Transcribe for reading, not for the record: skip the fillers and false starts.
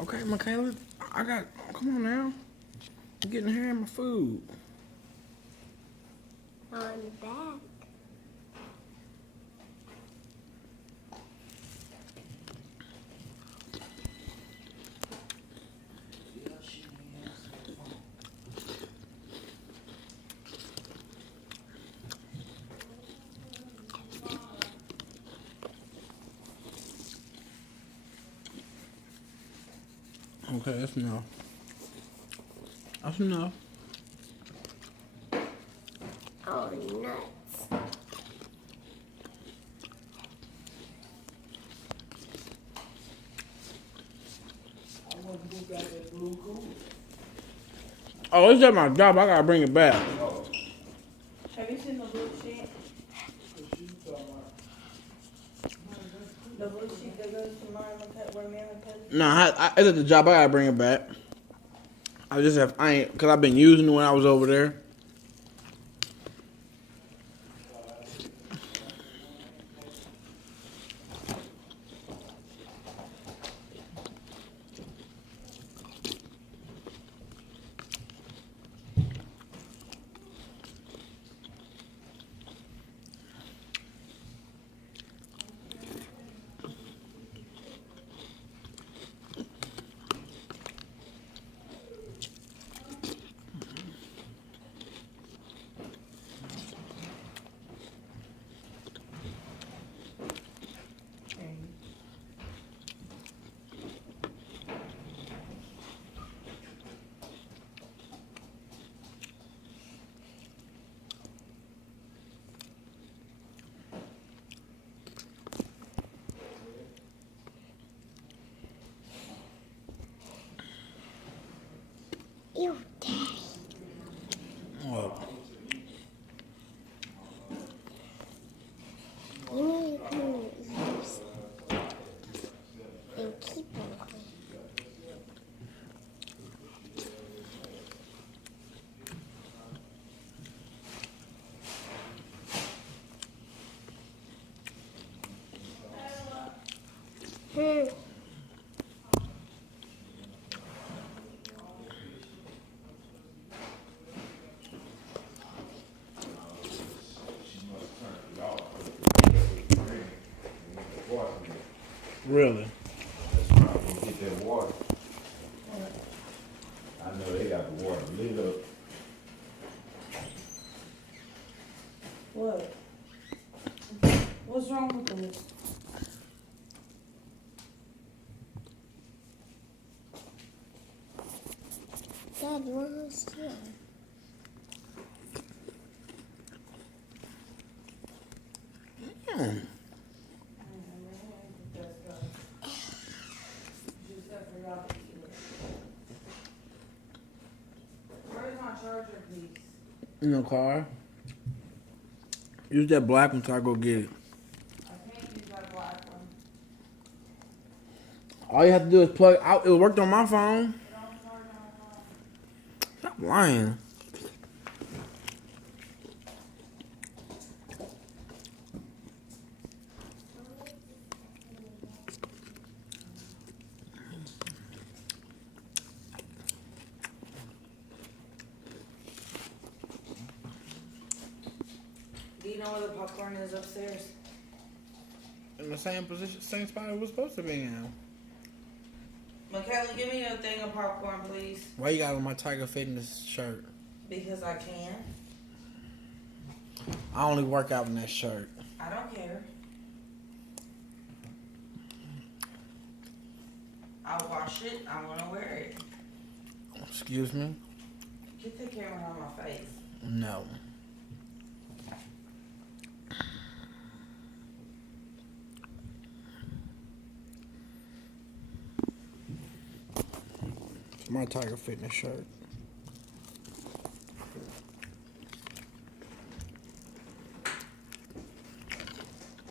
Okay, Michaela, come on now. I'm getting here in my food. On the back. Okay, that's enough. That's enough. Oh, nuts. Oh, it's at my job. I gotta bring it back. Have you seen the blue sheet? The blue sheet that goes to mine where me and the cousin? Nah, it's at the job. I gotta bring it back. Cause I've been using it when I was over there. Ew, Daddy. Oh. You need to clean your ears and keep them clean. Really? Get that water. I know they got the water lit up. What? What's wrong with this? Dad, you want to steal? Hmm. Where's my charger, please? In the car. Use that black one so I go get it. I can't use that black one. All you have to do is plug out. It worked on my phone. It don't charge on my phone. Stop lying. Do you know where the popcorn is upstairs? In the same position, same spot it was supposed to be in. Michaela, give me a thing of popcorn, please. Why you got on my Tiger Fitness shirt? Because I can. I only work out in that shirt. I don't care. I'll wash it. I want to wear it. Excuse me? Get the camera on my face. No. My Tiger Fitness shirt.